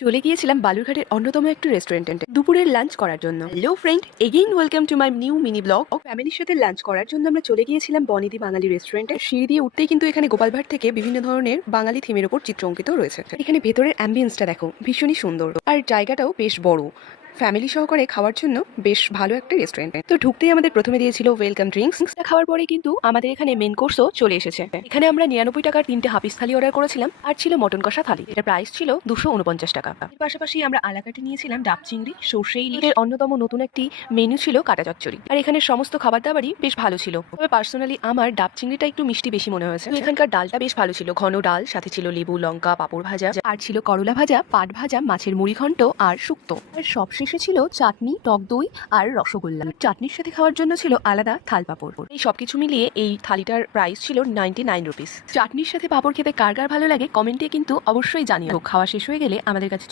চলে গিয়েছিলাম বালুরঘাটের অন্যতম একটি রেস্টুরেন্টে দুপুরের লাঞ্চ করার জন্য। Hello friend, again welcome to my new mini blog. ফ্যামিলির সাথে লাঞ্চ করার জন্য আমরা চলে গিয়েছিলাম বনিদি বাঙালি রেস্টুরেন্টে। সিঁড়ি দিয়ে উঠতেই কিন্তু এখানে গোপালভাট থেকে বিভিন্ন ধরনের বাঙালি থিমের উপর চিত্র অঙ্কিত রয়েছে। এখানে ভেতরের অ্যাম্বিয়েন্সটা দেখো, ভীষণই সুন্দর আর জায়গাটাও বেশ বড়। ফ্যামিলি সহকারে খাওয়ার জন্য বেশ ভালো একটা রেস্টুরেন্ট। তো ঢুকতেই আমাদের প্রথমে দিয়েছিল ওয়েলকাম ড্রিঙ্কস। খাওয়ার পরে কিন্তু আমাদের এখানে মেন কোর্সও চলে এসেছে। এখানে আমরা 99 টাকার 3টে হাফিস থালি অর্ডার করেছিলাম, আর ছিল মটন কষা থালি। এটার প্রাইস ছিল 249 টাকা। এর পাশাপাশি আমরা আলাকাটে নিয়েছিলাম ডাব চিংড়ি, সর্ষে ইলিশের অন্যতম নতুন একটি মেনু ছিল কাটা চচ্চড়ি। আর এখানে সমস্ত খাবার দাবারই বেশ ভালো ছিল, তবে পার্সোনালি আমার ডাব চিংড়িটা একটু মিষ্টি বেশি মনে হয়েছে। এখানকার ডালটা বেশ ভালো ছিল, ঘন ডাল, সাথে ছিল লেবু, লঙ্কা, পাঁপড় ভাজা, আর ছিল করলা ভাজা, পাট ভাজা, মাছের মুড়ি ঘন্ট আর শুক্তো। আর সবশেষে ছিল চাটনি, টক দই আর রসগোল্লা। চাটনির সাথে খাওয়ার জন্য ছিল আলাদা থাল পাঁপড়। এই সবকিছু মিলিয়ে এই থালিটার প্রাইস ছিল 99 রুপিস। চাটনির সাথে পাঁপড় খেতে কার কার ভালো লাগে কমেন্টে কিন্তু অবশ্যই জানিও। খাওয়া শেষ হয়ে গেলে আমাদের কাছে